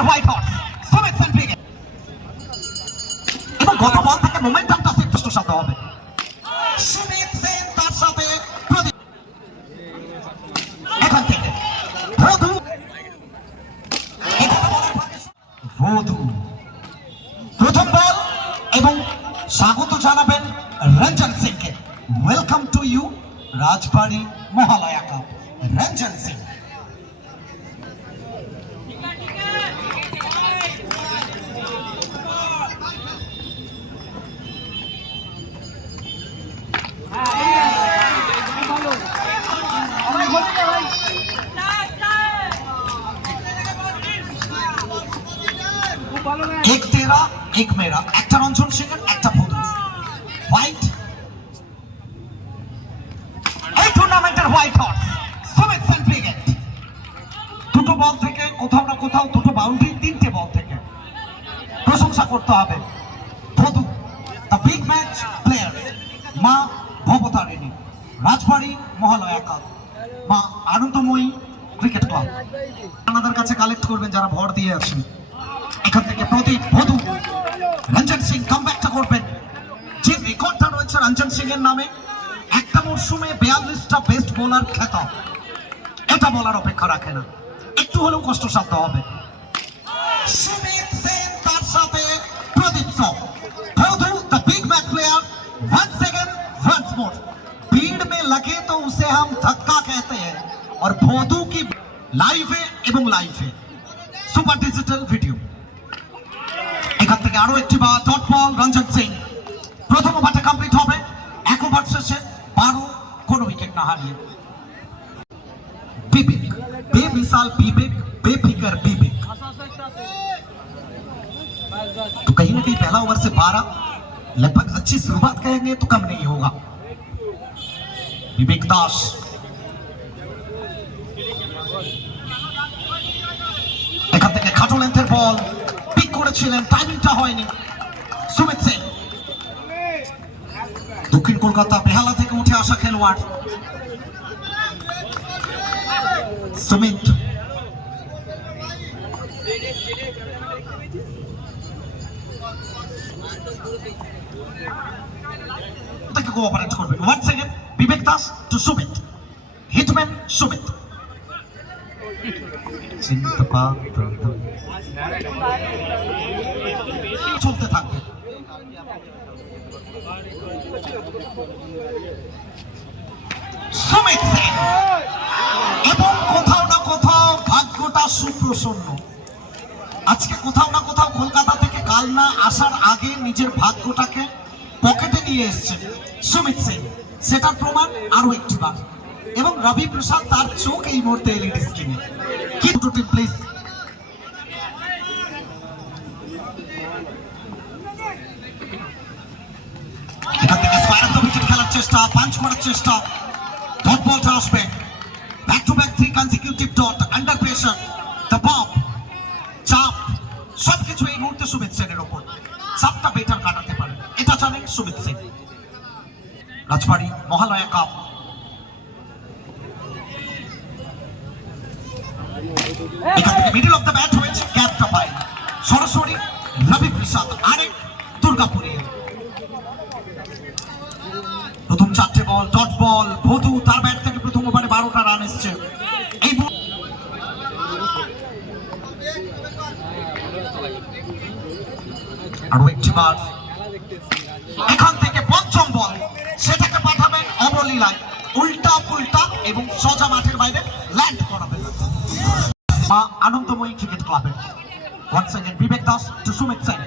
টুর্নামেন্টের white horse Sumit Sen brigade এবং গত বল থেকে মোমেন্টামটা সাথে হবে প্রথম বল এবং স্বাগত জানাবেন রঞ্জন সিংকে। Welcome to you Rajbari Mahalaya cup Ranjan Singh. এক তেরা এক মেরা একটা রঞ্জন সিং এর একটা বধু হোয়াইট এই টুর্নামেন্টের হোয়াইট হর্স সুমিত সেন দুটো বল থেকে কোথাও না কোথাও, দুটো বাউন্ডারি তিনটে বল থেকে। প্রশংসা করতে হবে। বধু দ্য বিগ ম্যাচ প্লেয়ার মা ভবতারিণী, রাজবাড়ি মহালয়া কাপ, মা আনন্দময়ী ক্রিকেট ক্লাব। আপনাদের কাছে কালেক্ট করবেন যারা ভর দিয়ে আছেন এখান থেকে প্রদীপ বধু রঞ্জন সিং কামব্যাকটা করবেন যে রেকর্ডটা রয়েছে রঞ্জন সিং এর নামে একটা মরশুমে বিয়াল্লিশটা বেস্ট বোলার খ্যাত এটা বলার অপেক্ষা রাখে না একটু হলেও কষ্টসাধ্য হবে সুমিত সেন তার সাথে প্রদীপ সব বধু the big match player one second once more भीड़ में लगे तो उसे हम धक्का कहते हैं और भोदू की লাইভে এবং লাইভে সুপার ডিজিটাল ভিডিও এখান থেকে আরো একটি বা ডট বল রঞ্জন সিং প্রথম ওভারটা কমপ্লিট হবে এক ওভার শেষে বারো কোনো উইকেট না হারিয়ে বিবেক बेमिसाल विवेक बेफिकर विवेक तो कहीं ना कहीं पहला ओवर से बारह लगभग अच्छी शुरुआत कहेंगे तो कम नहीं होगा विवेक दास এখান থেকে খাটো লেন্থের বল পিক করেছিলেন, টাইমিংটা হয়নি। সুমিত সিং দক্ষিণ কলকাতা বেহালা থেকে উঠে আসা খেলোয়াড়। সুমিত। সেকেন্ড বিবেক দাস টু সুমিত সুমিত চলতে থাকবে। এবং কোথাও না কোথাও ভাগ্যটা সুপ্রসন্ন। আজকে কোথাও না কোথাও কলকাতা থেকে কাল না আসার আগে নিজের ভাগ্যটাকে পকেটে নিয়ে এসছেন সুমিত সিং সেটার প্রমাণ আরও একটি বার। এবং রবি প্রসাদ তার চোখ এই মুহূর্তে এলইডি স্ক্রিনে কি দুটো টিম প্লিজ এখান থেকে স্পাইরাল উইকেট খেলার পাঞ্চ করার চেষ্টা। ডট বলটা আসবে। Back to back three consecutive dot under pressure the Bob চাপ, সবকিছু এই মুহূর্তে সুমিত সেনের ওপর। চাপটা বেটার কাটাতে পারে। এটা জানেন সুমিত সিং রাজবাড়ি মহালয়া কাপ এখান থেকে মিডল অফ দ্য ব্যাট হয়েছে গ্যাপটা পাই সরাসরি রবি প্রসাদ। আরও একটি বার। এখান থেকে পঞ্চম বল। সেটাকে পাঠাবেন অবলীলায় উল্টা পুল্টা এবং সোজা মাঠের বাইরে ল্যান্ড করাবেন। আনন্দময়ী ক্রিকেট ক্লাবের। One second Bibek Das to Sumit Sen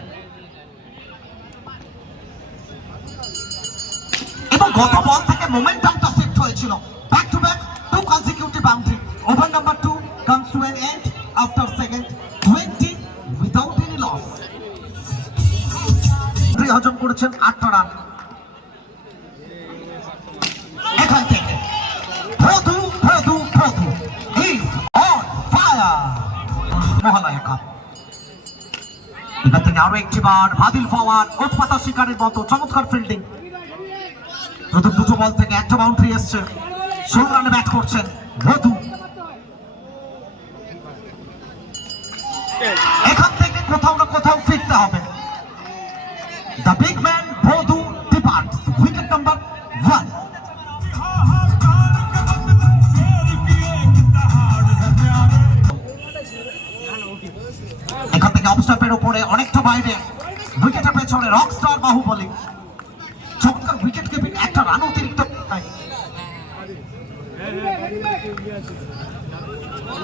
এবং গত বল থেকে মোমেন্টামটা শিফট হয়েছিল। Back to back two consecutive boundary over number two comes to an end হজম করেছেন আটটা রান। এখান থেকে। এখান থেকে আরও একটি বার ওটপাতা শিকারের মতো চমৎকার ফিল্ডিং প্রথম দুটো বল থেকে একটা বাউন্ডারি এসছে। ষোলো রানে ব্যাট করছেন মধু কোথাও না কোথাও ফিরতে হবে। দ্য বিগ ম্যান বধু ডিপার্ট উইকেট নাম্বার ওয়ান এখান থেকে অবস্টাপের উপরে অনেকটা বাইরে। উইকেটের পেছনে রক স্টার বাহুবলী। চমৎকার উইকেট কিপিং একটা রান অতিরিক্ত।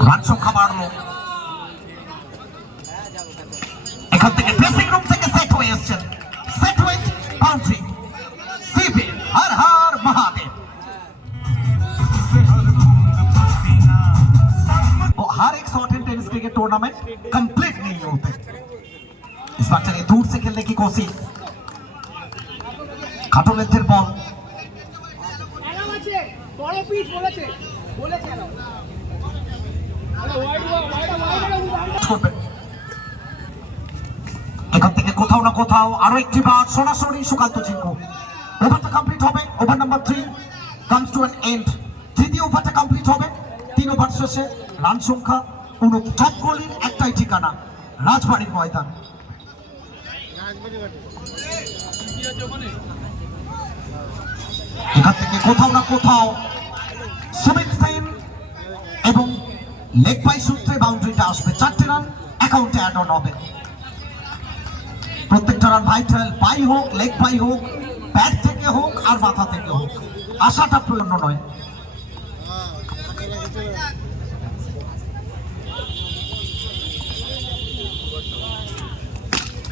রান সংখ্যা বাড়লো। এখান থেকে ড্রেসিং রুম থেকে সেট হয়ে এসছেন। सेटवेंट बाउंड्री सीधे हर हर महादेव वो हर एक short and tennis cricket tournament complete नहीं होते। इस बार चलिए दूर से खेलने की कोशिश। खाटो लेंथेर बॉल छोड़ থেকে কোথাও না কোথাও আরও একটি বার সরাসরি সুকান্ত চিহ্ন। ওভারটা কমপ্লিট হবে over number three comes to an end তৃতীয় ওভারটা কমপ্লিট হবে, তিন ওভার শেষে রান সংখ্যা গোলির একটাই ঠিকানা, রাজবাড়ির ময়দান। এখান থেকে কোথাও না কোথাও সুমিত সেন এবং লেগ বাই সূত্রে বাউন্ডারিটা আসবে। চারটে রান অ্যাকাউন্টে অ্যাড অন হবে। প্রত্যেকটা রান ভাইটাল পাই হোক লেগ পাই হোক ব্যাট থেকে হোক আর মাথা থেকে হোক। আশাটা প্রয়োজন নয়।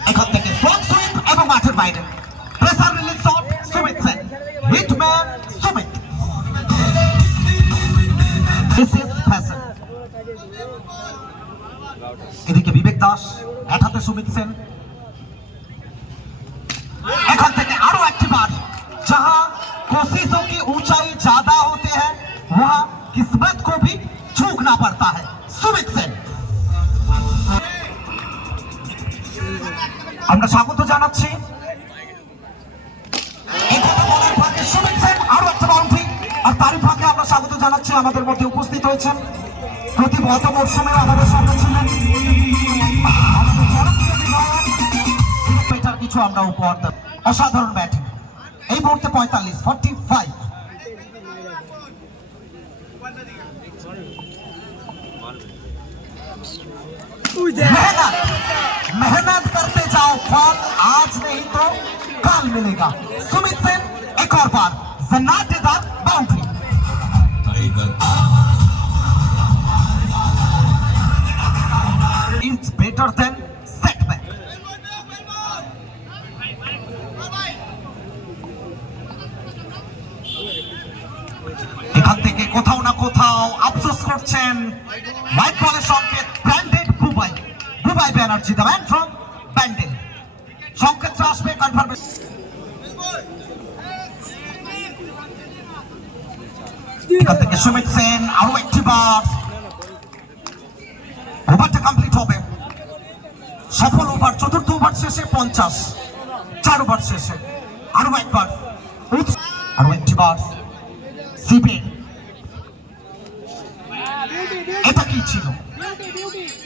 এখান থেকে এবং মাঠের বাইরে। আমরা স্বাগত জানাচ্ছি। একটা আর আমরা স্বাগত জানাচ্ছি, আমাদের মধ্যে উপস্থিত হয়েছেন প্রতি গত মরশুমে আমাদের সঙ্গে ছিলেন। কিছু আমরা উপহার দেব। অসাধারণ ব্যাটিং। এই মুহূর্তে পঁয়তাল্লিশ ফর্টি ফাইভ মেহনত মেহনত करते जाओ फल आज नहीं तो कल मिलेगा सुमित सेन एक और बार जनाटेदार boundary It's better than setback. এখান থেকে কোথাও না কোথাও আফসোস করছেন হোয়াইট বলের সংকেত branded Bubai Bubai Banerjee the man from Sumit Sen আরও একটি ওভারটা কমপ্লিট হবে। সফল ওভার চতুর্থ ওভার শেষে পঞ্চাশ। চার ওভার শেষে। আরও একবার। আরও একটি সিপে এটা কি ছিল?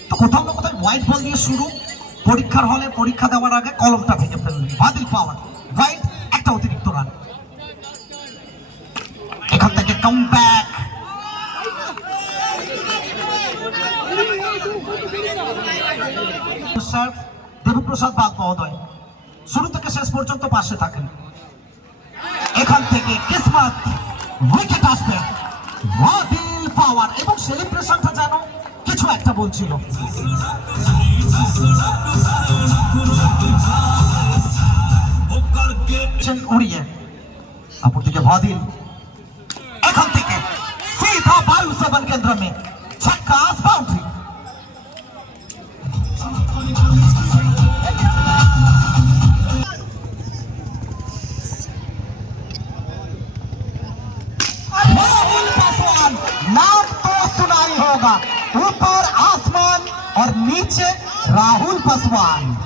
তো কোথাও না কোথাও হোয়াইট বল দিয়ে শুরু। পরীক্ষার হলে পরীক্ষা দেওয়ার আগে কলমটা ভেঙে ফেললেন বাদিল পাওয়ার হোয়াইট একটা অতিরিক্ত রান এখান থেকে কাম ব্যাক দেবপ্রসাদ বাগ মহোদয় শুরু থেকে শেষ পর্যন্ত পাশে থাকেন এখান থেকে কিসমত উইকেট আসবে ওয়াদিল পাওয়ার এবং সেলিব্রেশনটা যেন কিছু একটা বলছিল উড়িয়ে অপর থেকে वादिल এখান থেকে सीधा वायु सेवन केंद्र में नीचे राहुल पासवान।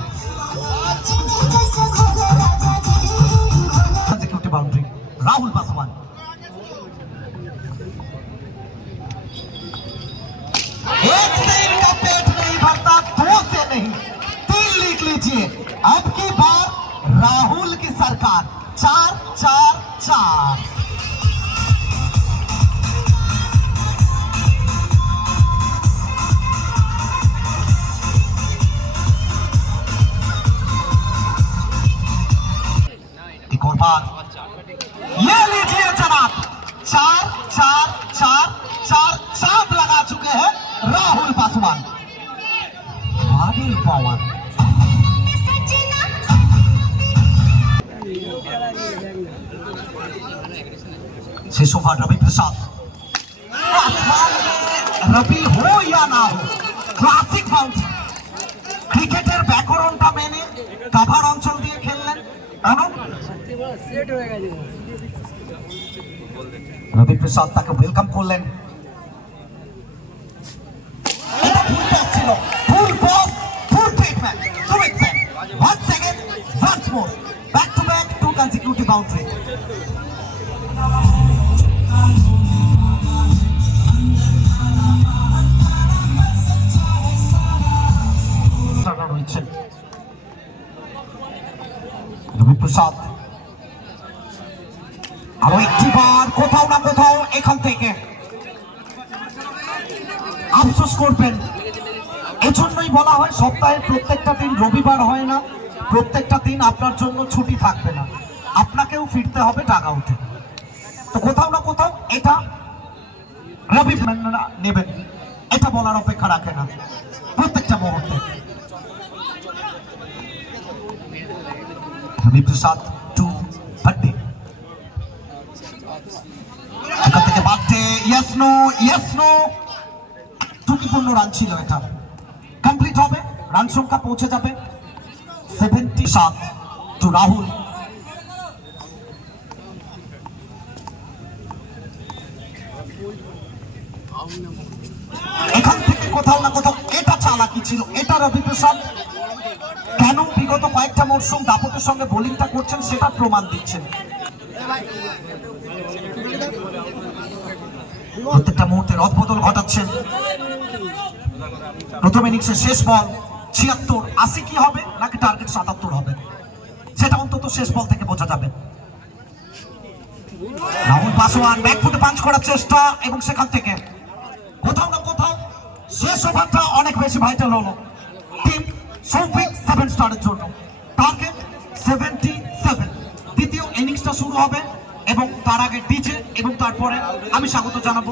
बाउंड्री राहुल पासवान। एक से इनका पेट नहीं भरता, दो से नहीं, तीन लिख लीजिए। अब की बार राहुल की सरकार, चार चार चार। बाद ले लीजिए जनाब चार चार चार चार सात लगा चुके हैं राहुल पासवान हार्दिक पवन शिशु रवि प्रसाद रवि हो या ना हो क्लासिक बाउंड्री ক্রিকেটের ব্যাকরণটা মেনে কাভার অঞ্চল দিয়ে খেললেন এবং রবি প্রসাদ তাকে ওয়েলকাম করলেন। এটা ফুল টস ছিল। Full ball full treatment Sumit Sen one second once more back to back two consecutive boundary runner রয়েছেন রবি প্রসাদ আরও একটি বার কোথাও না কোথাও এখান থেকে। আফসোস করবেন। এজন্যই বলা হয় সপ্তাহের প্রত্যেকটা দিন রবিবার হয় না, প্রত্যেকটা দিন আপনার জন্য ছুটি থাকবে না। আপনাকেও ফিরতে হবে টাকা উঠে। তো কোথাও না কোথাও এটা রবি নেবেন। এটা বলার অপেক্ষা রাখে না প্রত্যেকটা মুহূর্তে। রবি প্রসাদ এখান থেকে বাড়তে ইয়েস নো ইয়েস নো ঝুঁকিপূর্ণ রান ছিল এটা। কমপ্লিট হবে। রান সংখ্যা পৌঁছে যাবে। সেভেন্টি সাত টু রাহুল এখান থেকে কোথাও না কোথাও এটা চালাকি ছিল। এটা রবি প্রসাদ কেন বিগত কয়েকটা মরশুম দাপটের সঙ্গে বোলিংটা করছেন সেটা প্রমাণ দিচ্ছেন। প্রত্যেকটা মুহূর্তে রদবদল ঘটাচ্ছেন প্রথম ইনিংসের শেষ বল ছিয়াত্তর, আশি কি হবে? নাকি টার্গেট সাতাত্তর হবে? সেটা অন্তত শেষ বল থেকে বোঝা যাবে। রাহুল পাসওয়ান ব্যাক ফুটে পাঞ্চ করার চেষ্টা এবং সেখান থেকে কোথাও না কোথাও শেষ ওভারটা অনেক বেশি ভাইটাল হলো। টিম সৌভিক সেভেন স্টারের জন্য। টার্গেট সেভেন্টি সেভেন দ্বিতীয় ইনিংসটা শুরু হবে এবং তার আগে ডিজে এবং তারপরে আমি স্বাগত জানাব।